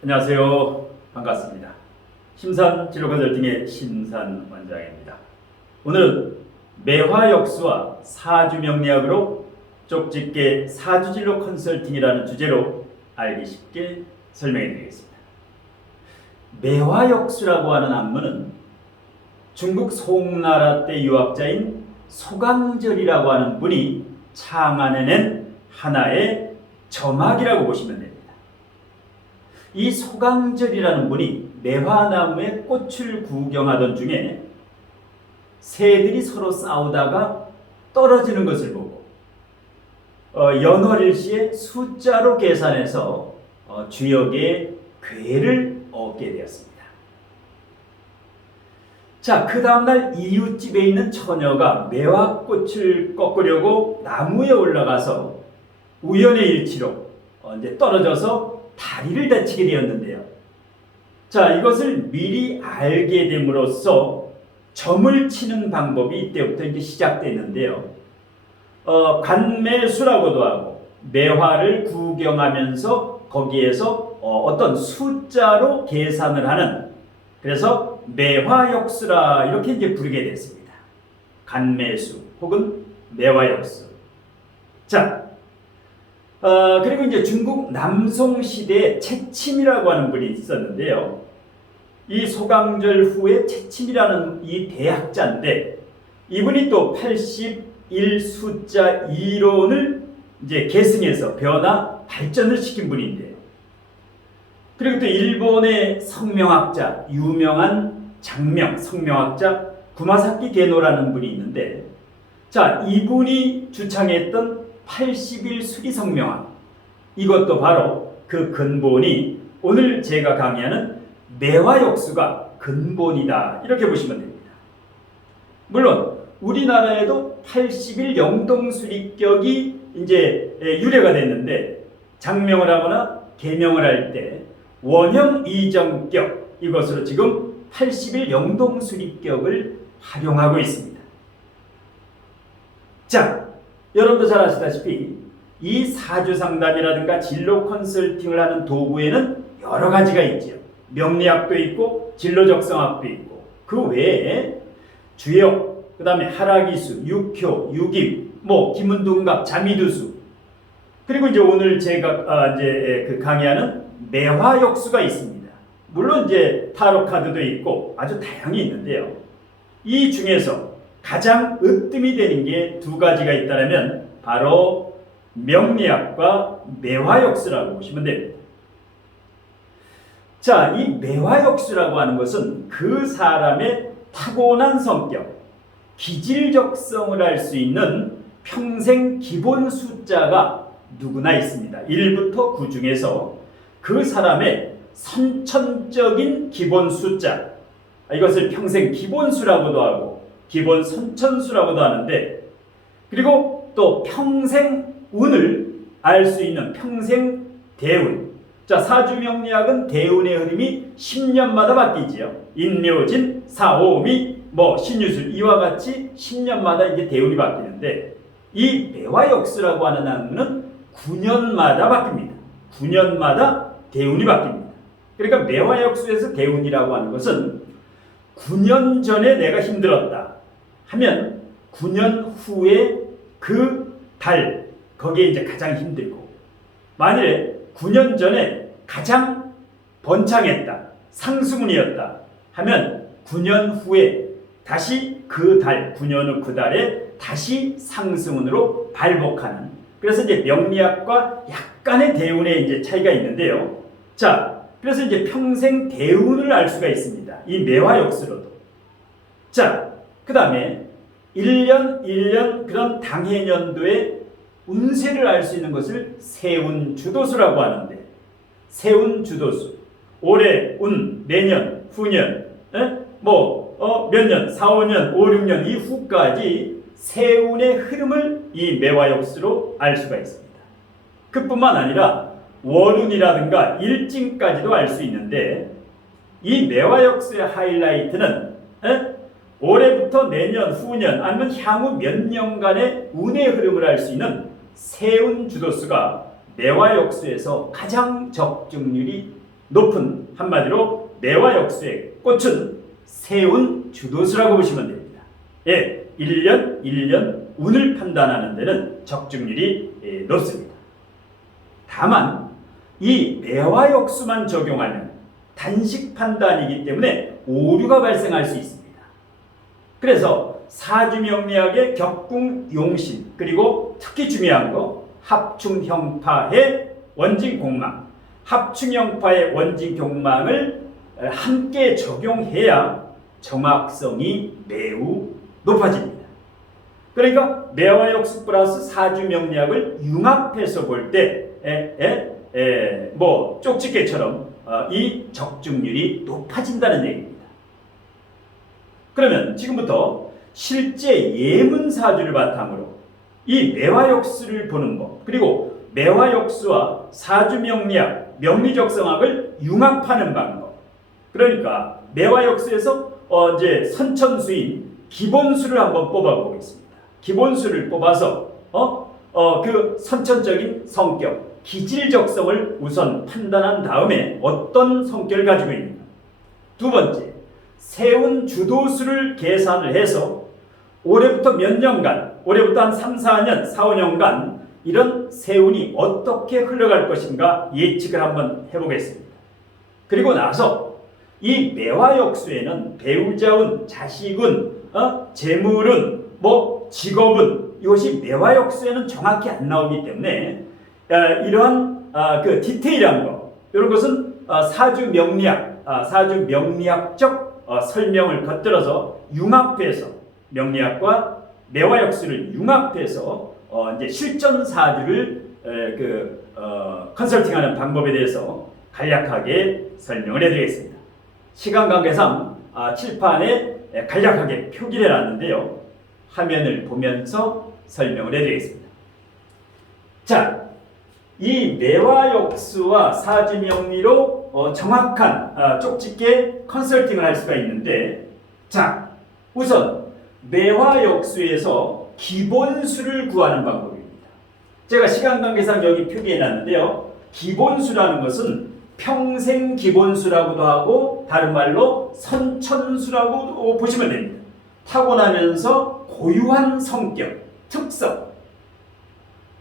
안녕하세요. 반갑습니다. 심산 진로 컨설팅의 심산 원장입니다. 오늘은 매화역수와 사주명리학으로 쪽집게 사주진로 컨설팅이라는 주제로 알기 쉽게 설명해 드리겠습니다. 매화역수라고 하는 학문은 중국 송나라 때 유학자인 소강절이라고 하는 분이 창안해낸 하나의 점학이라고 보시면 됩니다. 이 소강절이라는 분이 매화나무의 꽃을 구경하던 중에 새들이 서로 싸우다가 떨어지는 것을 보고 연월일시에 숫자로 계산해서 주역의 괴를 얻게 되었습니다. 자, 그 다음날 이웃집에 있는 처녀가 매화꽃을 꺾으려고 나무에 올라가서 우연의 일치로 이제 떨어져서 다리를 다치게 되었는데요. 자, 이것을 미리 알게 됨으로써 점을 치는 방법이 이때부터 이제 시작됐는데요. 관매수라고도 하고 매화를 구경하면서 거기에서 어떤 숫자로 계산을 하는, 그래서 매화역수라 이렇게 이제 부르게 됐습니다. 관매수 혹은 매화역수. 자, 그리고 이제 중국 남송 시대에 채침이라고 하는 분이 있었는데요. 이 소강절 후에 채침이라는 이 대학자인데, 이분이 또 81 숫자 이론을 이제 계승해서 변화 발전을 시킨 분인데요. 그리고 또 일본의 성명학자, 유명한 장명 성명학자 구마사키 게노라는 분이 있는데, 자, 이분이 주창했던 80일 수리성명학, 이것도 바로 그 근본이 오늘 제가 강의하는 매화역수가 근본이다, 이렇게 보시면 됩니다. 물론 우리나라에도 80일 영동수리격이 이제 유래가 됐는데, 장명을 하거나 개명을 할 때 원형 이정격, 이것으로 지금 80일 영동수리격을 활용하고 있습니다. 자, 여러분도 잘 아시다시피 이 사주상담이라든가 진로 컨설팅을 하는 도구에는 여러 가지가 있죠. 명리학도 있고 진로적성학도 있고, 그 외에 주역, 그 다음에 하락이수, 육효, 육입, 기문둔갑, 자미두수, 그리고 이제 오늘 제가 이제 강의하는 매화역수가 있습니다. 물론 이제 타로 카드도 있고 아주 다양히 있는데요. 이 중에서 가장 으뜸이 되는 게 두 가지가 있다면 바로 명리학과 매화역수라고 보시면 됩니다. 자, 이 매화역수라고 하는 것은 그 사람의 타고난 성격, 기질적성을 알 수 있는 평생 기본 숫자가 누구나 있습니다. 1부터 9 중에서 그 사람의 선천적인 기본 숫자, 이것을 평생 기본수라고도 하고 기본 선천수라고도 하는데, 그리고 또 평생 운을 알 수 있는 평생 대운. 자, 사주명리학은 대운의 흐름이 10년마다 바뀌지요. 인묘진, 사오미, 신유술, 이와 같이 10년마다 이제 대운이 바뀌는데, 이 매화역수라고 하는 학문은 9년마다 바뀝니다. 9년마다 대운이 바뀝니다. 그러니까 매화역수에서 대운이라고 하는 것은 9년 전에 내가 힘들었다 하면 9년 후에 그 달, 거기에 이제 가장 힘들고, 만일에 9년 전에 가장 번창했다, 상승운이었다 하면 9년 후에 다시 그 달, 9년 후 그 달에 다시 상승운으로 발복하는, 그래서 이제 명리학과 약간의 대운의 이제 차이가 있는데요. 자, 그래서 이제 평생 대운을 알 수가 있습니다. 이 매화역수로도. 자, 그 다음에 1년 그런 당해년도의 운세를 알 수 있는 것을 세운주도수라고 하는데, 세운주도수, 올해 운, 내년, 후년, 몇 년, 4, 5년, 5, 6년 이후까지 세운의 흐름을 이 매화역수로 알 수가 있습니다. 그뿐만 아니라 월운이라든가 일진까지도 알 수 있는데, 이 매화역수의 하이라이트는 올해부터 내년, 후년, 아니면 향후 몇 년간의 운의 흐름을 알 수 있는 세운주도수가 매화역수에서 가장 적중률이 높은 한마디로 매화 역수의 꽃은 세운 주도수라고 보시면 됩니다. 예, 1년 운을 판단하는 데는 적중률이 높습니다. 다만 이 매화 역수만 적용하면 단식 판단이기 때문에 오류가 발생할 수 있습니다. 그래서 사주명리학의 격궁용신 그리고 특히 중요한 거 합충형파의 원진공망 합충형파의 원진공망을 함께 적용해야 정확성이 매우 높아집니다. 그러니까 매화역수 플러스 사주명리학을 융합해서 볼 때 쪽집게처럼 이 적중률이 높아진다는 얘기입니다. 그러면 지금부터 실제 예문사주를 바탕으로 이 매화역수를 보는 법 그리고 매화역수와 사주명리학, 명리적성학을 융합하는 방법 그러니까 매화역수에서 이제 선천수인 기본수를 한번 뽑아보겠습니다. 기본수를 뽑아서 그 선천적인 성격, 기질적성을 우선 판단한 다음에 어떤 성격을 가지고 있는가. 두 번째, 세운 주도수를 계산을 해서 올해부터 몇 년간, 올해부터 한 3, 4년, 4, 5년간 이런 세운이 어떻게 흘러갈 것인가 예측을 한번 해보겠습니다. 그리고 나서 이 매화역수에는 배우자운, 자식운, 재물운, 직업은 이것이 매화역수에는 정확히 안 나오기 때문에 이러한 그 디테일한 거 이런 것은 사주 명리학적 설명을 겉들어서 융합해서 명리학과 매화역수를 융합해서 이제 실전 사주를 컨설팅하는 방법에 대해서 간략하게 설명을 해드리겠습니다. 시간 관계상 칠판에 간략하게 표기를 해놨는데요. 화면을 보면서 설명을 해드리겠습니다. 자, 이 매화역수와 사주명리로 정확한 쪽집게 컨설팅을 할 수가 있는데 자, 우선 매화역수에서 기본수를 구하는 방법입니다. 제가 시간 관계상 여기 표기해놨는데요. 기본수라는 것은 평생 기본수라고도 하고 다른 말로 선천수라고 보시면 됩니다. 타고나면서 고유한 성격, 특성.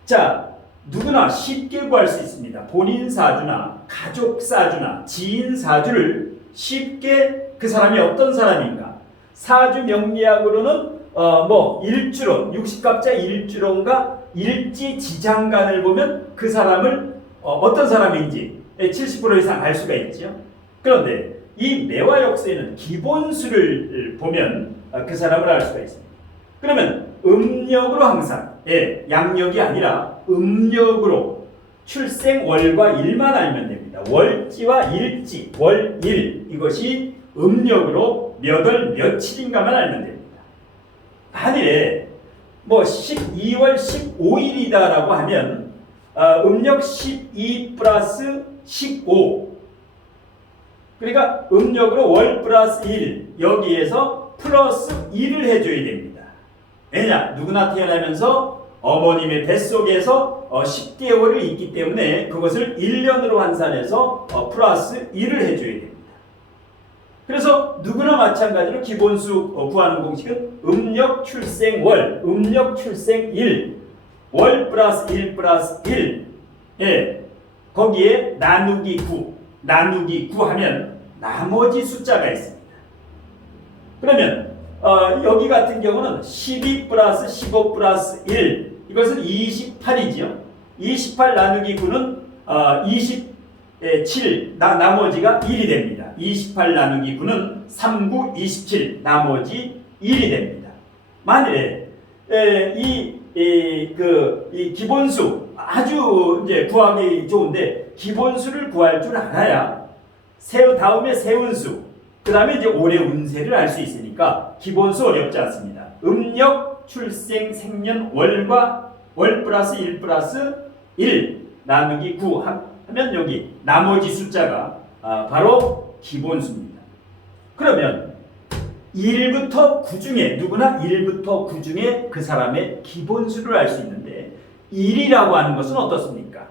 자, 누구나 쉽게 구할 수 있습니다. 본인 사주나 가족 사주나 지인 사주를 쉽게 그 사람이 어떤 사람인가. 사주 명리학으로는 일주론, 60갑자 일주론과 일지지장간을 보면 그 사람을 어떤 사람인지 70% 이상 알 수가 있죠. 그런데 이 매화역수에는 기본수를 보면 그 사람을 알 수가 있습니다. 그러면 음력으로 항상 양력이 아니라 음력으로 출생월과 일만 알면 됩니다. 월지와 일지, 월일 이것이 음력으로 몇 월 며칠인가만 알면 됩니다. 만일에 12월 15일이다라고 하면 음력 12 플러스 15 그러니까 음력으로 월 플러스 1 여기에서 플러스 1을 해줘야 됩니다. 왜냐? 누구나 태어나면서 어머님의 뱃속에서 10개월을 있기 때문에 그것을 1년으로 환산해서 플러스 1을 해줘야 됩니다. 그래서 누구나 마찬가지로 기본수 구하는 공식은 음력 출생월, 음력 출생일, 월 플러스 1 플러스 1 거기에 나누기 9 하면 나머지 숫자가 있습니다. 그러면 여기 같은 경우는 12 플러스 15 플러스 1 이것은 28이죠. 28 나누기 9는 27 나머지가 1이 됩니다. 28 나누기 9는 39 27 나머지 1이 됩니다. 만일에 이 기본수 아주 이제 구하기 좋은데 기본수를 구할 줄 알아야 다음에 세운수 그 다음에 이제 올해 운세를 알 수 있으니까 기본수 어렵지 않습니다. 음력 출생 생년 월과 월 플러스 1 플러스 1 나누기 9 하면 여기 나머지 숫자가 바로 기본수입니다. 그러면 1부터 9 중에 누구나 1부터 9 중에 그 사람의 기본수를 알 수 있는데 1이라고 하는 것은 어떻습니까?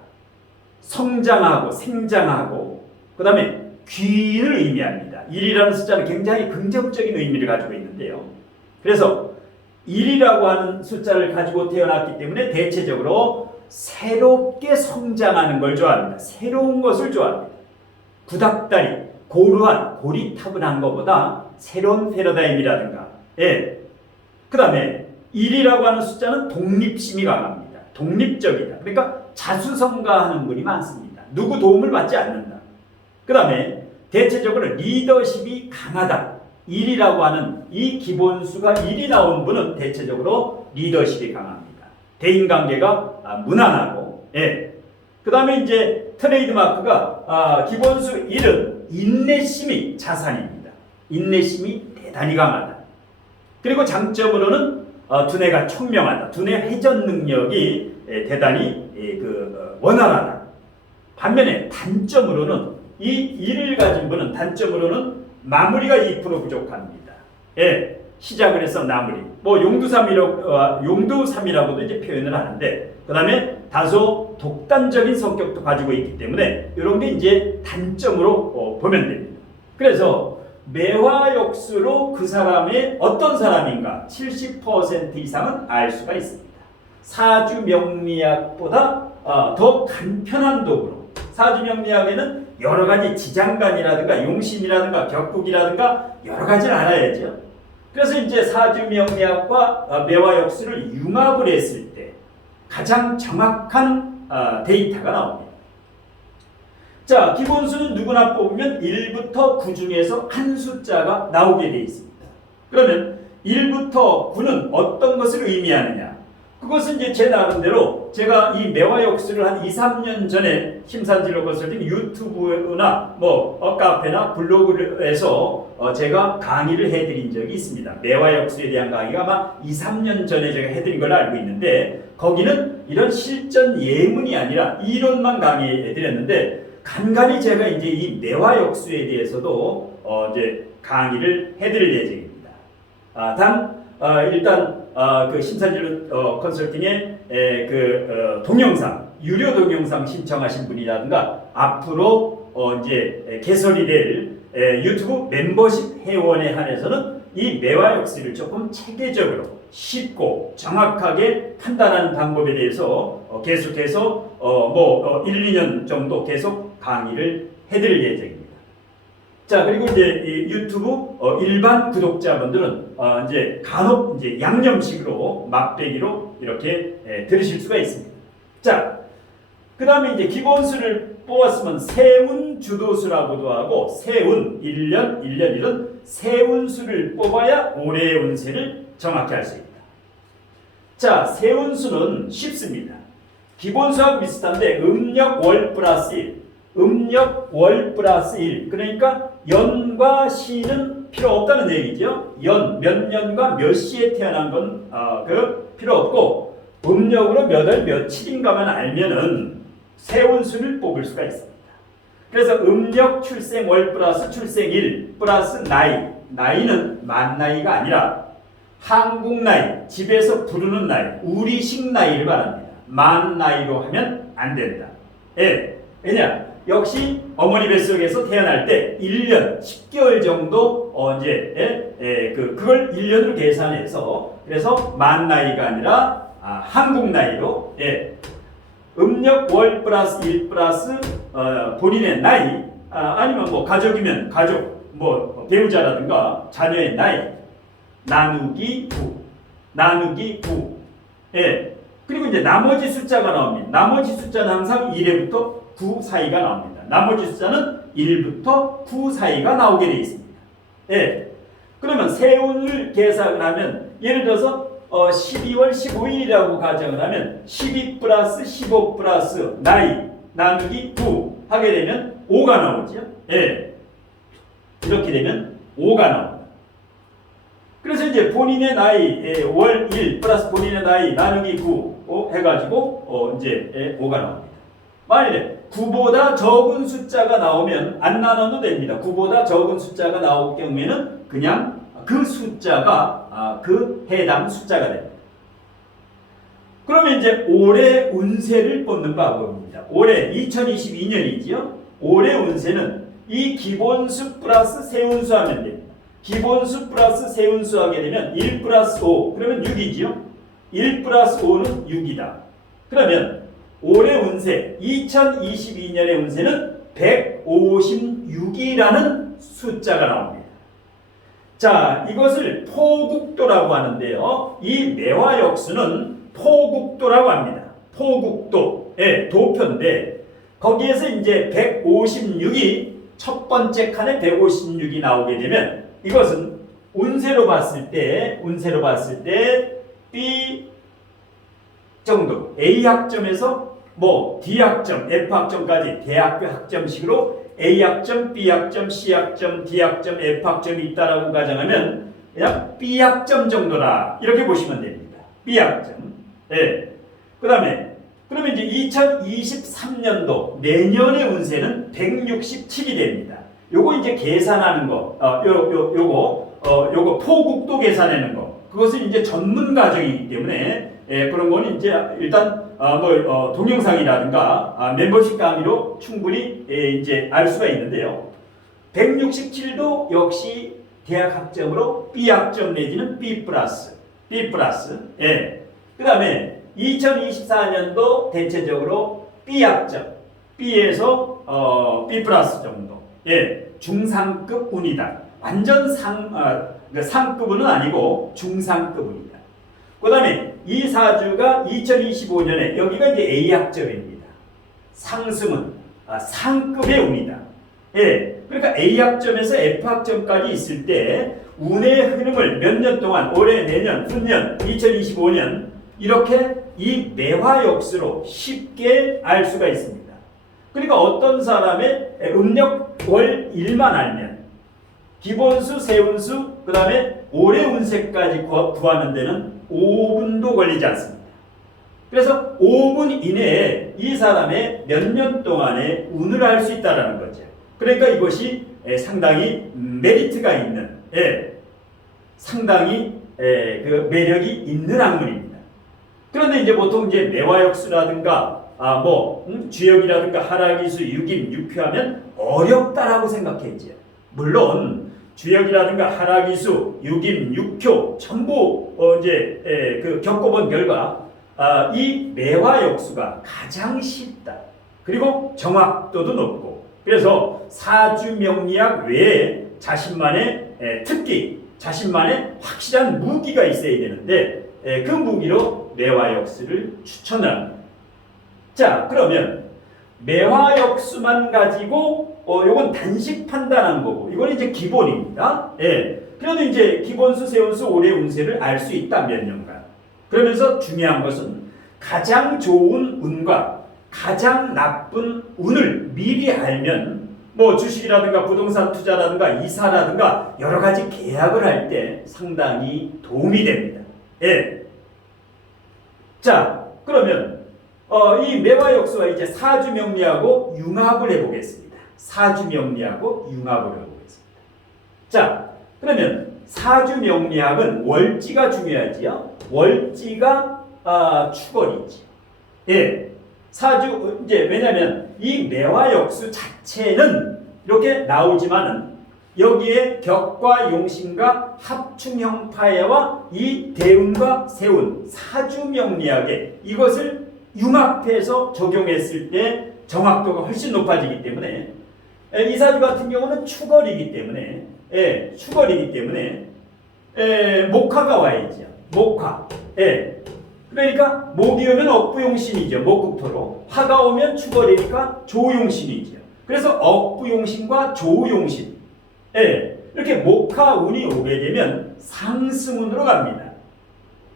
성장하고 생장하고 그 다음에 귀를 의미합니다. 1이라는 숫자는 굉장히 긍정적인 의미를 가지고 있는데요. 그래서 1이라고 하는 숫자를 가지고 태어났기 때문에 대체적으로 새롭게 성장하는 걸 좋아합니다. 새로운 것을 좋아합니다. 구닥다리, 고루한, 고리타분한 것보다 새로운 패러다임이라든가, 예. 그 다음에 1이라고 하는 숫자는 독립심이 강합니다. 독립적이다. 그러니까 자수성가하는 분이 많습니다. 누구 도움을 받지 않는다. 그 다음에 대체적으로 리더십이 강하다. 1이라고 하는 이 기본수가 1이 나온 분은 대체적으로 리더십이 강합니다. 대인관계가 무난하고, 예. 그 다음에 이제 트레이드마크가 기본수 1은 인내심이 자산입니다. 인내심이 대단히 강하다. 그리고 장점으로는 두뇌가 총명하다. 두뇌 회전 능력이 대단히 원활하다. 반면에 단점으로는 이 1을 가진 분은 단점으로는 마무리가 2% 부족합니다. 예, 시작을 해서 마무리. 뭐 용두삼이라고도 이제 표현을 하는데, 그 다음에 다소 독단적인 성격도 가지고 있기 때문에 이런 게 이제 단점으로 보면 됩니다. 그래서 매화역수로 그 사람의 어떤 사람인가 70% 이상은 알 수가 있습니다. 사주명리학보다 더 간편한 도구로, 사주명리학에는 여러 가지 지장간이라든가 용신이라든가 격국이라든가 여러 가지를 알아야죠. 그래서 이제 사주명리학과 매화역수를 융합을 했을 때 가장 정확한 데이터가 나옵니다. 자, 기본수는 누구나 뽑으면 1부터 9 중에서 한 숫자가 나오게 되어 있습니다. 그러면 1부터 9는 어떤 것을 의미하느냐? 그것은 이제 제 나름대로 제가 이 매화역수를 한 2, 3년 전에 심산진로 컨설팅 유튜브나 카페나 블로그에서 제가 강의를 해드린 적이 있습니다. 매화역수에 대한 강의가 아마 2, 3년 전에 제가 해드린 걸로 알고 있는데, 거기는 이런 실전 예문이 아니라 이론만 강의해드렸는데, 간간히 제가 이제 이 매화역수에 대해서도 이제 강의를 해드릴 예정입니다. 일단 그 심산진로 컨설팅의 동영상, 유료 동영상 신청하신 분이라든가 앞으로 이제 개설이 될 유튜브 membership 회원에 한해서는 이 매화역수를 조금 체계적으로 쉽고 정확하게 판단하는 방법에 대해서 계속해서 1, 2년 정도 계속 강의를 해드릴 예정입니다. 자, 그리고 이제 이 유튜브 일반 구독자분들은 이제 간혹 이제 양념식으로 맛배기로 이렇게 들으실 수가 있습니다. 자, 그 다음에 이제 기본수를 뽑았으면 세운 주도수라고도 하고 세운 1년 이런 세운수를 뽑아야 올해의 운세를 정확히 알 수 있다. 자, 세운수는 쉽습니다. 기본수하고 비슷한데 음력 월 플러스 1, 음력 월 플러스 1, 그러니까 연과 시는 필요 없다는 얘기죠. 몇 년과 몇 시에 태어난 건 필요 없고 음력으로 몇 월 며칠인가만 알면은 세운수를 뽑을 수가 있습니다. 그래서 음력 출생 월 플러스 출생일 플러스 나이는 만 나이가 아니라 한국 나이, 집에서 부르는 나이, 우리식 나이를 말합니다. 만 나이로 하면 안 된다. 예, 왜냐? 역시 어머니 뱃속에서 태어날 때 1년 10개월 정도 그걸 1년으로 계산해서, 그래서 만 나이가 아니라 한국 나이로, 음력 월 플러스 1 플러스 본인의 나이, 아니면 가족이면 가족, 배우자라든가 자녀의 나이 나누기 9. 예. 그리고 이제 나머지 숫자가 나옵니다. 나머지 숫자는 항상 1회부터 9 사이가 나옵니다. 나머지 숫자는 1부터 9 사이가 나오게 되어 있습니다. 예. 그러면 세운을 계산을 하면, 예를 들어서 12월 15일이라고 가정을 하면 12 플러스 15 플러스 나이 나누기 9 하게 되면 5가 나오죠. 예. 이렇게 되면 5가 나옵니다. 그래서 이제 본인의 나이 월 1 플러스 본인의 나이 나누기 9 해가지고 이제 5가 나옵니다. 만일에 9보다 적은 숫자가 나오면 안 나눠도 됩니다. 9보다 적은 숫자가 나올 경우에는 그냥 그 숫자가 그 해당 숫자가 됩니다. 그러면 이제 올해 운세를 뽑는 방법입니다. 올해 2022년이지요. 올해 운세는 이 기본수 플러스 세운수 하면 됩니다. 기본수 플러스 세운수 하게 되면 1 플러스 5 그러면 6이지요. 1 플러스 5는 6이다. 그러면 올해 운세 2022년의 운세는 156이라는 숫자가 나옵니다. 자, 이것을 포국도라고 하는데요. 이 매화역수는 포국도라고 합니다. 포국도, 예, 도표인데 거기에서 이제 156이 첫 번째 칸에 156이 나오게 되면 이것은 운세로 봤을 때 B 정도 A 학점에서 뭐 D 학점, F 학점까지 대학교 학점식으로 A 학점, B 학점, C 학점, D 학점, F 학점이 있다라고 가정하면 그냥 B 학점 정도라 이렇게 보시면 됩니다. B 학점. 예. 그다음에 그러면 이제 2023년도 내년의 운세는 167이 됩니다. 요거 이제 계산하는 거, 요거 포국도 계산하는 거. 그것은 이제 전문 과정이기 때문에 그런 거는 이제 일단 동영상이라든가 멤버십 강의로 충분히 이제 알 수가 있는데요. 167도 역시 대학 학점으로 B 학점 내지는 B 플러스. 예. 그다음에 2024년도 대체적으로 B 학점, B에서 B 플러스 정도. 예. 중상급 운이다. 완전 상급은 아니고 중상급 운이다. 그 다음에 이 사주가 2025년에 여기가 이제 A 학점입니다. 상승은 상급의 운이다. 예, 그러니까 A 학점에서 F 학점까지 있을 때 운의 흐름을 몇 년 동안 올해, 내년, 후년, 2025년 이렇게 이 매화역수로 쉽게 알 수가 있습니다. 그러니까 어떤 사람의 음력 월 1만 알면 기본수, 세운수, 그 다음에 올해 운세까지 구하는 데는 5분도 걸리지 않습니다. 그래서 5분 이내에 이 사람의 몇 년 동안의 운을 알 수 있다는 거죠. 그러니까 이것이 상당히 메리트가 있는, 상당히 그 매력이 있는 학문입니다. 그런데 이제 보통 이제 매화역수라든가 주역이라든가 하락이수, 육임, 육표하면 어렵다라고 생각했죠. 물론 주역이라든가 하락이수, 육임, 육표 전부 그 겪어본 결과 이 매화역수가 가장 쉽다. 그리고 정확도도 높고 그래서 사주명리학 외에 자신만의 특기, 자신만의 확실한 무기가 있어야 되는데 그 무기로 매화역수를 추천을 합니다. 자, 그러면 매화역수만 가지고 요건 단식 판단한 거고 이건 이제 기본입니다. 예. 그래도 이제 기본수, 세운수, 올해 운세를 알 수 있다 몇 년간. 그러면서 중요한 것은 가장 좋은 운과 가장 나쁜 운을 미리 알면 뭐 주식이라든가 부동산 투자라든가 이사라든가 여러 가지 계약을 할 때 상당히 도움이 됩니다. 예. 자, 그러면 이 매화역수와 이제 사주명리하고 융합을 해보겠습니다. 사주명리하고 융합을 해보겠습니다. 자, 그러면 사주명리학은 월지가 중요하지요. 월지가 축월이지. 예, 사주 이제 왜냐하면 이 매화역수 자체는 이렇게 나오지만은 여기에 격과 용신과 합충형파해와 이 대운과 세운 사주명리학에 이것을 융합해서 적용했을 때 정확도가 훨씬 높아지기 때문에 이 사주 같은 경우는 축월이기 때문에 목화가 와야죠. 목화. 그러니까 목이 오면 억부용신이죠. 목국토로. 화가 오면 축월이니까 조용신이죠. 그래서 억부용신과 조용신. 이렇게 목화운이 오게 되면 상승운으로 갑니다.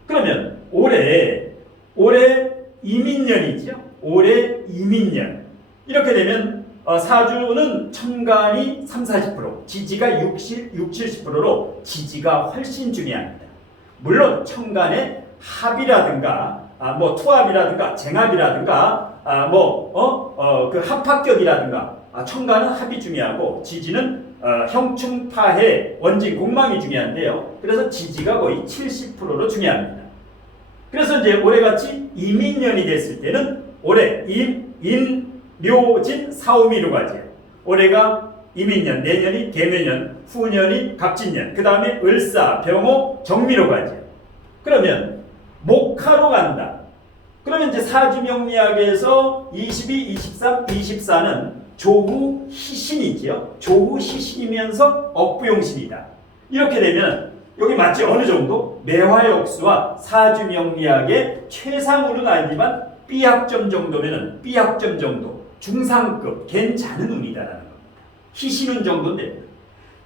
그러면 올해 이민년이죠. 올해 이민년. 이렇게 되면 사주는 천간이 30-40%, 지지가 60-70%로 지지가 훨씬 중요합니다. 물론 천간의 합이라든가 투합이라든가 쟁합이라든가 그 합합격이라든가 천간은 합이 중요하고 지지는 형충파해 원진 공망이 중요한데요. 그래서 지지가 거의 70%로 중요합니다. 그래서 이제 올해같이 이민년이 됐을 때는 올해 묘진 사오미로 가죠. 올해가 이민년, 내년이 개묘년, 후년이 갑진년, 그 다음에 을사, 병호, 정미로 가죠. 그러면 목화로 간다. 그러면 이제 사주명리학에서 22, 23, 24는 조후 희신이지요. 조후 희신이면서 억부용신이다. 이렇게 되면 여기 맞지? 어느 정도? 매화역수와 사주명리학의 최상으로는 아니지만 B학점 정도면은 B학점 정도, 중상급, 괜찮은 운이다라는 겁니다. 희신운 정도는 됩니다.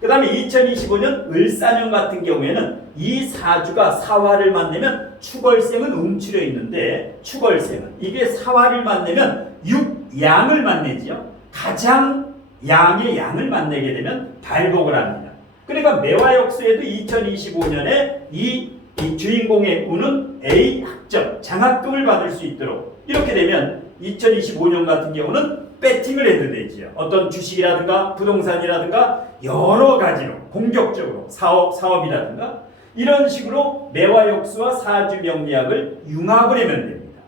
그 다음에 2025년 을사년 같은 경우에는 이 사주가 사화를 만나면 축월생은 움츠려 있는데 축월생은 이게 사화를 만나면 육양을 만나지요. 가장 양의 양을 만나게 되면 발복을 합니다. 그러니까 매화역수에도 2025년에 이 주인공의 운은 A 학점, 장학금을 받을 수 있도록 이렇게 되면 2025년 같은 경우는 배팅을 해도 되지요. 어떤 주식이라든가 부동산이라든가 여러 가지로 공격적으로 사업이라든가 이런 식으로 매화역수와 사주명리학을 융합을 하면 됩니다.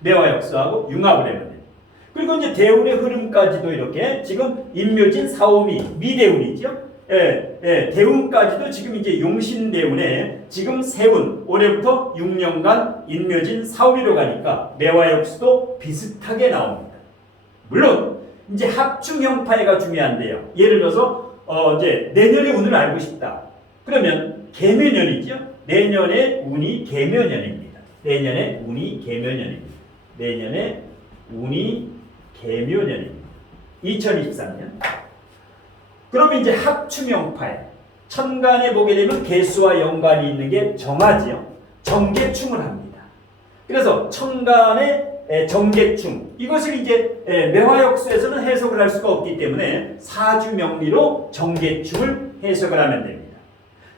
매화역수하고 융합을 하면 됩니다. 그리고 이제 대운의 흐름까지도 이렇게 지금 임묘진 사오미 미대운이죠. 대운까지도 지금 이제 용신대운에 지금 세운 올해부터 6년간 임묘진 사오미로 가니까 매화역수도 비슷하게 나옵니다. 물론 이제 합충형파해가 중요한데요. 예를 들어서 이제 내년의 운을 알고 싶다. 그러면 개묘년이죠. 내년의 운이 개묘년입니다. 내년의 운이 개묘년입니다. 내년의 운이 개묘년입니다. 2023년. 그러면 이제 합충형파해. 천간에 보게 되면 개수와 연관이 있는 게 정화지요. 정계충을 합니다. 그래서 천간에 정계충 이것을 이제 매화역수에서는 해석을 할 수가 없기 때문에 사주명리로 정계충을 해석을 하면 됩니다.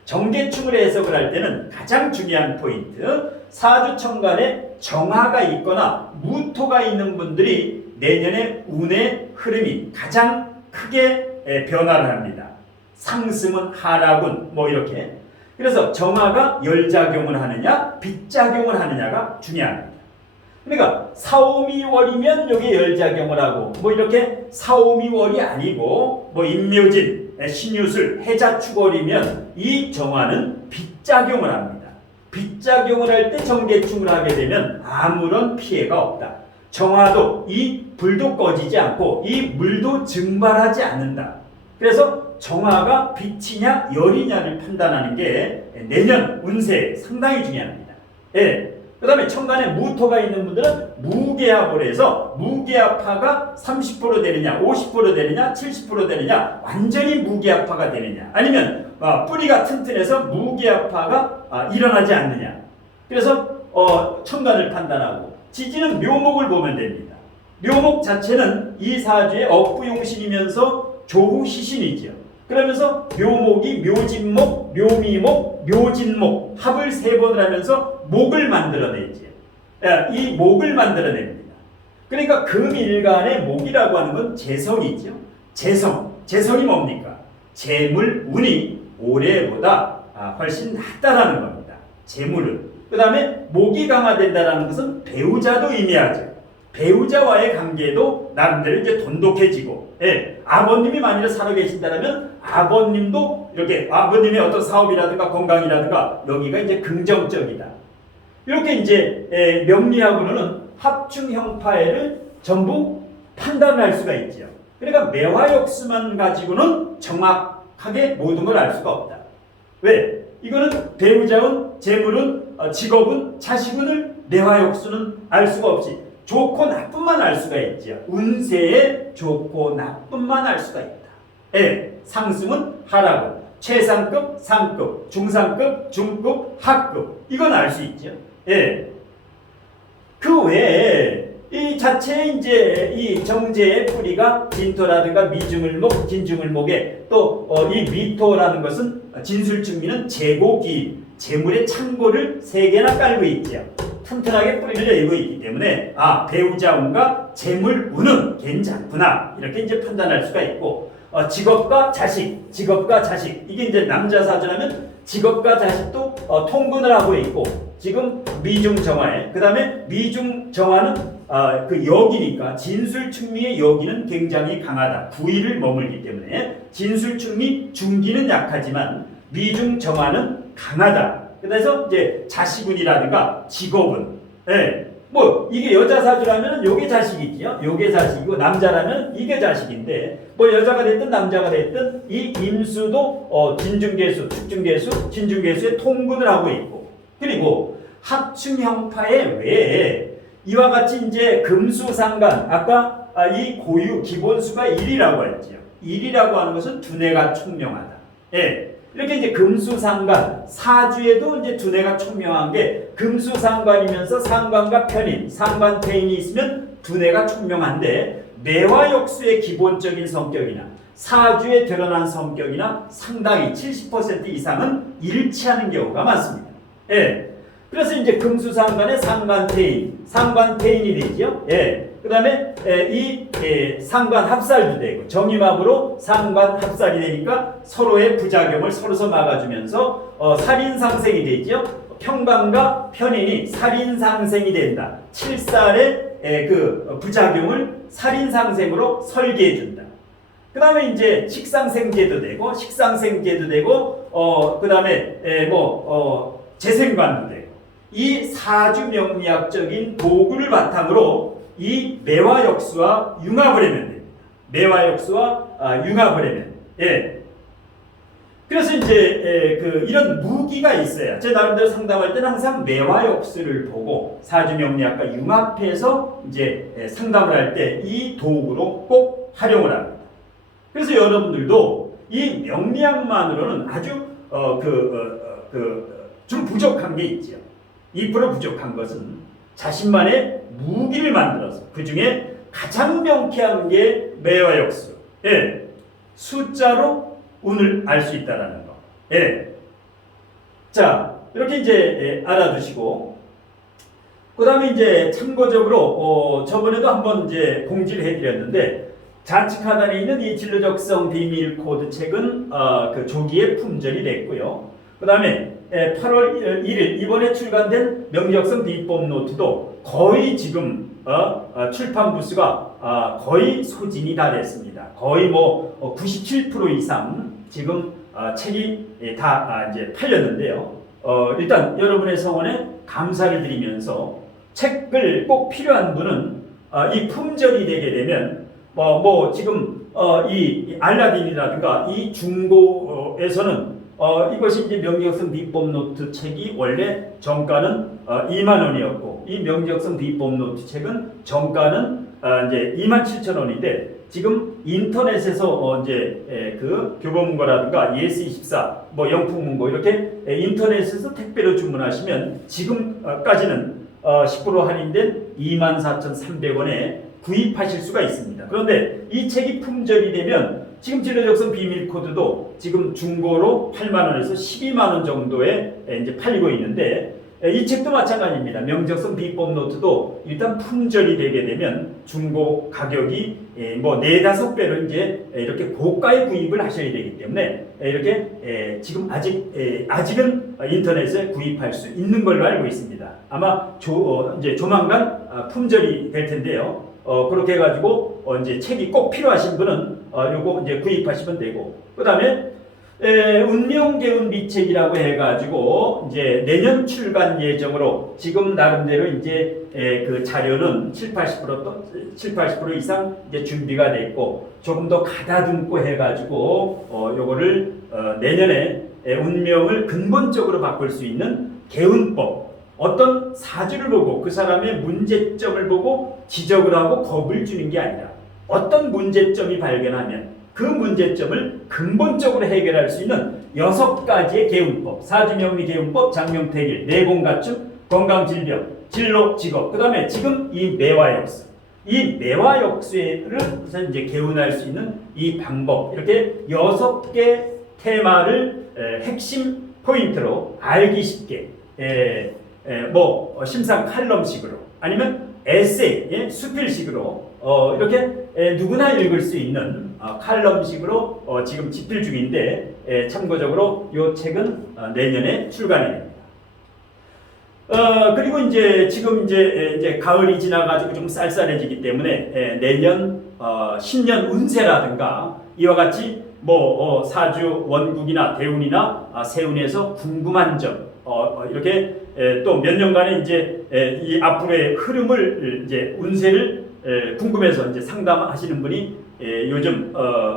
정계충을 해석을 할 때는 가장 중요한 포인트 사주천간에 정화가 있거나 무토가 있는 분들이 내년에 운의 흐름이 가장 크게 변화를 합니다. 상승은 하락은 뭐 이렇게. 그래서 정화가 열작용을 하느냐 빗작용을 하느냐가 중요합니다. 그러니까 사오미월이면 여기 열작용을 하고 뭐 이렇게 사오미월이 아니고 뭐 임묘진, 신유술, 해자축월이면 이 정화는 빗작용을 합니다. 빗작용을 할 때 정계충을 하게 되면 아무런 피해가 없다. 정화도 이 불도 꺼지지 않고 이 물도 증발하지 않는다. 그래서 정화가 빛이냐 열이냐를 판단하는 게 내년 운세에 상당히 중요합니다. 그 다음에 천간에 무토가 있는 분들은 무게합을 해서 무게합파가 30% 되느냐 50% 되느냐 70% 되느냐 완전히 무게합파가 되느냐 아니면 뿌리가 튼튼해서 무게합파가 일어나지 않느냐. 그래서 천간을 판단하고 지지는 묘목을 보면 됩니다. 묘목 자체는 이 사주의 억부용신이면서 조후희신이죠. 그러면서 묘목이 묘진목, 묘미목, 묘진목 합을 3번을 하면서 목을 만들어내지. 이 목을 만들어냅니다. 그러니까 금일간의 목이라고 하는 건 재성이죠. 재성이 뭡니까? 재물, 운이 올해보다 훨씬 낫다라는 겁니다. 재물은. 그 다음에 목이 강화된다는 것은 배우자도 의미하죠. 배우자와의 관계도 나름대로 이제 돈독해지고, 아버님이 만일에 살아계신다면 아버님도 이렇게 아버님의 어떤 사업이라든가 건강이라든가 여기가 이제 긍정적이다. 이렇게 이제 명리학으로는 합충형파해를 전부 판단을 할 수가 있죠. 그러니까 매화역수만 가지고는 정확하게 모든 걸 알 수가 없다. 왜? 이거는 배우자운, 재물은, 직업은, 자식운을 매화역수는 알 수가 없이 좋고 나쁨만 알 수가 있죠. 운세에 좋고 나쁨만 알 수가 있다. 상승은 하락은 최상급, 상급, 중상급, 중급, 하급 이건 알 수 있죠. 그 외에 이 자체 이제 이 정제의 뿌리가 진토라든가 미중을목, 진중을목에 또 이 미토라는 것은 진술증미는 재고기, 재물의 창고를 3개나 깔고 있죠. 튼튼하게 뿌리를 내리고 있기 때문에 배우자 운과 재물 운은 괜찮구나 이렇게 이제 판단할 수가 있고 직업과 자식 이게 이제 남자 사주라면 직업과 자식도 통근을 하고 있고 지금 미중 정화에 그 다음에 미중 정화는 그 여기니까 진술충리의 여기는 굉장히 강하다. 구의를 머물기 때문에 진술충리 중기는 약하지만 미중정화는 강하다. 그래서 이제 자식운이라든가 직업운, 뭐 이게 여자 사주라면 요게 자식이지요. 요게 자식이고 남자라면 이게 자식인데 뭐 여자가 됐든 남자가 됐든 이 임수도 진중계수, 축중계수, 진중계수의 통분을 하고 있고 그리고 합충형파의 외에 이와 같이 이제 금수상간 아까 이 고유 기본수가 1이라고 했죠. 1이라고 하는 것은 두뇌가 총명하다. 이렇게 이제 금수상관 사주에도 이제 두뇌가 총명한 게 금수상관이면서 상관과 편인, 상관태인이 있으면 두뇌가 총명한데 매화 역수의 기본적인 성격이나 사주에 드러난 성격이나 상당히 70% 이상은 일치하는 경우가 많습니다. 그래서 이제 금수상관의 상관태인이 되죠. 그 다음에 이 상관합살도 되고 정임합으로 상관합살이 되니까 서로의 부작용을 서로서 막아주면서 살인상생이 되죠. 평관과 편인이 살인상생이 된다. 칠살의 그 부작용을 살인상생으로 설계해준다. 그 다음에 이제 식상생제도 되고 식상생제도 되고 그 다음에 재생관도 되고 이 사주 명리학적인 도구를 바탕으로 이 매화역수와 융합을 하면 됩니다. 매화역수와 융합을 하면. 그래서 이제 이런 무기가 있어야 제 나름대로 상담할 때는 항상 매화역수를 보고 사주 명리학과 융합해서 이제 상담을 할 때 이 도구로 꼭 활용을 합니다. 그래서 여러분들도 이 명리학만으로는 아주 좀 부족한 게 있죠. 2% 부족한 것은 자신만의 무기를 만들어서 그 중에 가장 명쾌한 게 매화역수. 숫자로 운을 알 수 있다라는 거. 자, 이렇게 이제 알아두시고 그 다음에 이제 참고적으로 저번에도 한번 이제 공지를 해드렸는데 좌측 하단에 있는 이 진로적성 비밀 코드 책은 그 조기에 품절이 됐고요. 그 다음에 8월 1일 이번에 출간된 명리적성 비법 노트도 거의 지금 출판 부수가 거의 소진이 다 됐습니다. 거의 97% 이상 지금 책이 다 이제 팔렸는데요. 일단 여러분의 성원에 감사를 드리면서 책을 꼭 필요한 분은 이 품절이 되게 되면 지금 이 알라딘이라든가 이 중고에서는 이것이 이제 명리적성 비법 노트 책이 원래 정가는 2만 원이었고 이 명리적성 비법 노트 책은 정가는 이제 27,000원인데 지금 인터넷에서 이제 그 교보문고라든가 예스24 영풍문고 이렇게 인터넷에서 택배로 주문하시면 지금까지는 10% 할인된 24,300원에 구입하실 수가 있습니다. 그런데 이 책이 품절이 되면 지금 진로적성 비밀 코드도 지금 중고로 8만 원에서 12만 원 정도에 이제 팔리고 있는데 이 책도 마찬가지입니다. 명적성 비법 노트도 일단 품절이 되게 되면 중고 가격이 4-5배로 이제 이렇게 고가에 구입을 하셔야 되기 때문에 이렇게 지금 아직은 인터넷에 구입할 수 있는 걸로 알고 있습니다. 아마 이제 조만간 품절이 될 텐데요. 그렇게 해가지고 이제 책이 꼭 필요하신 분은 요거 이제 구입하시면 되고 그 다음에 운명개운비책이라고 해가지고 이제 내년 출간 예정으로 지금 나름대로 이제 그 자료는 7-80% 이상 이제 준비가 됐고 조금 더 가다듬고 해가지고 요거를 내년에 운명을 근본적으로 바꿀 수 있는 개운법 어떤 사주를 보고 그 사람의 문제점을 보고 지적을 하고 겁을 주는 게 아니라 어떤 문제점이 발견하면 그 문제점을 근본적으로 해결할 수 있는 6가지의 개운법, 사주명리 개운법, 장명태길, 내공갖춤, 건강질병, 진로, 직업, 그 다음에 지금 이 매화역수, 이 매화역수를 이제 개운할 수 있는 이 방법, 이렇게 6개 테마를 핵심 포인트로 알기 쉽게 심상 칼럼식으로 아니면 에세이, 수필식으로 이렇게 누구나 읽을 수 있는 칼럼식으로 지금 집필 중인데 참고적으로 이 책은 내년에 출간이 됩니다. 그리고 이제 지금 이제 가을이 지나가지고 좀 쌀쌀해지기 때문에 내년 신년 운세라든가 이와 같이 뭐 사주 원국이나 대운이나 세운에서 궁금한 점 이렇게 또 몇 년간의 이제 이 앞으로의 흐름을 이제 운세를 궁금해서 이제 상담하시는 분이 요즘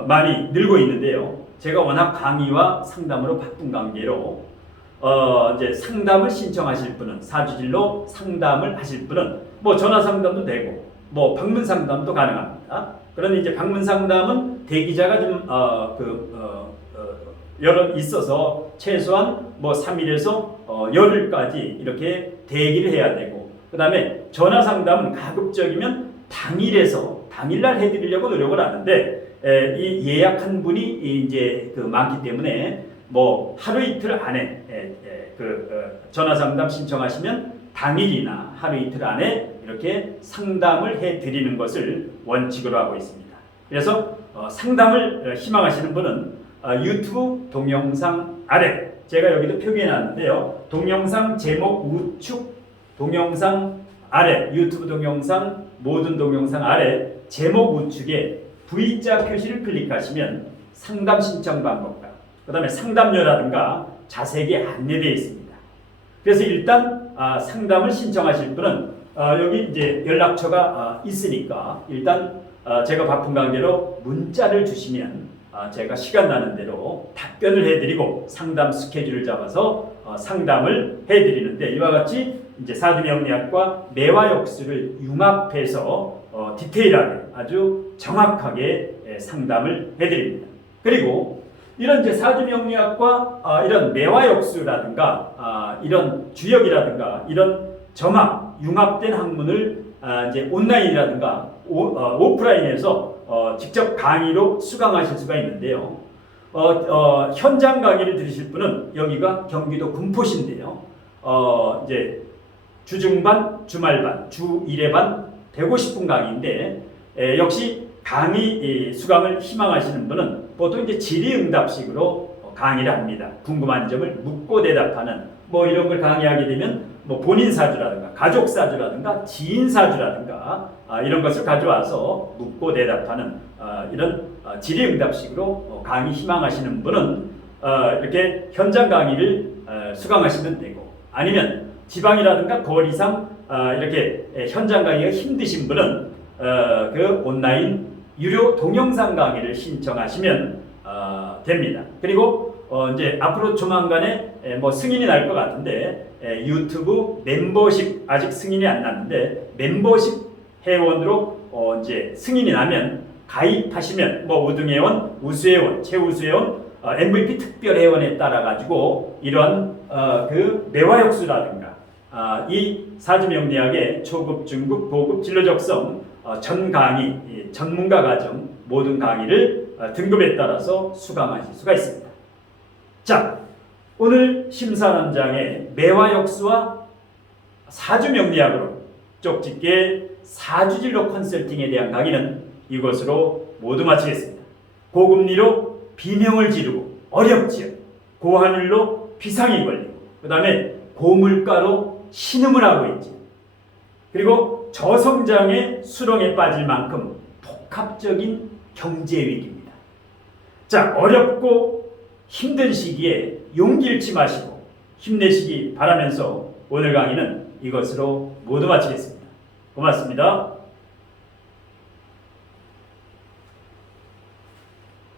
많이 늘고 있는데요. 제가 워낙 강의와 상담으로 바쁜 관계로 이제 상담을 신청하실 분은 사주질로 상담을 하실 분은 뭐 전화 상담도 되고 뭐 방문 상담도 가능합니다. 그런데 이제 방문 상담은 대기자가 좀 여러 있어서 최소한 뭐 3일에서 열흘까지 이렇게 대기를 해야 되고, 그다음에 전화 상담은 가급적이면 당일날 해드리려고 노력을 하는데 이 예약한 분이 이제 많기 때문에 뭐 하루 이틀 안에 전화 상담 신청하시면 당일이나 하루 이틀 안에 이렇게 상담을 해드리는 것을 원칙으로 하고 있습니다. 그래서 상담을 희망하시는 분은 유튜브 동영상 아래 제가 여기도 표기해 놨는데요. 동영상 제목 우측 동영상 아래 유튜브 동영상 모든 동영상 아래 제목 우측에 V자 표시를 클릭하시면 상담 신청 방법과 그 다음에 상담료라든가 자세하게 안내되어 있습니다. 그래서 일단 상담을 신청하실 분은 여기 이제 연락처가 있으니까 일단 제가 바쁜 관계로 문자를 주시면 제가 시간 나는 대로 답변을 해드리고 상담 스케줄을 잡아서 상담을 해드리는데, 이와 같이 이제 사주명리학과 매화역수를 융합해서 디테일하게 아주 정확하게 상담을 해드립니다. 그리고 이런 이제 사주명리학과 이런 매화역수라든가 이런 주역이라든가 이런 점학 융합된 학문을 이제 온라인이라든가 오프라인에서 직접 강의로 수강하실 수가 있는데요. 현장 강의를 들으실 분은 여기가 경기도 군포시인데요. 이제 주중반, 주말반, 주 1회반 150분 강의인데 역시 강의 수강을 희망하시는 분은 보통 이제 질의응답식으로 강의를 합니다. 궁금한 점을 묻고 대답하는 뭐 이런 걸 강의하게 되면 뭐 본인 사주라든가 가족 사주라든가 지인 사주라든가 이런 것을 가져와서 묻고 대답하는 이런 질의응답식으로 강의 희망하시는 분은 이렇게 현장 강의를 수강하시면 되고, 아니면 지방이라든가 거리상 이렇게 현장 강의가 힘드신 분은 그 온라인 유료 동영상 강의를 신청하시면 됩니다. 그리고 이제 앞으로 조만간에 뭐 승인이 날 것 같은데 유튜브 멤버십 아직 승인이 안 났는데 멤버십 회원으로 이제 승인이 나면 가입하시면 뭐 우등회원, 우수회원, 최우수회원, MVP 특별회원에 따라 가지고 이런 그 매화역수라든가 이 사주명리학의 초급, 중급, 고급 진로적성 전 강의, 전문가 과정 모든 강의를 등급에 따라서 수강하실 수가 있습니다. 자, 오늘 심사원장의 매화역수와 사주명리학으로 쪽집게 사주진로 컨설팅에 대한 강의는 이것으로 모두 마치겠습니다. 고금리로 비명을 지르고 어렵지요. 고환율로 비상이 걸리고 그 다음에 고물가로 신음을 하고 있죠. 그리고 저성장의 수렁에 빠질 만큼 복합적인 경제 위기입니다. 자, 어렵고 힘든 시기에 용기 잃지 마시고 힘내시기 바라면서 오늘 강의는 이것으로 모두 마치겠습니다. 고맙습니다.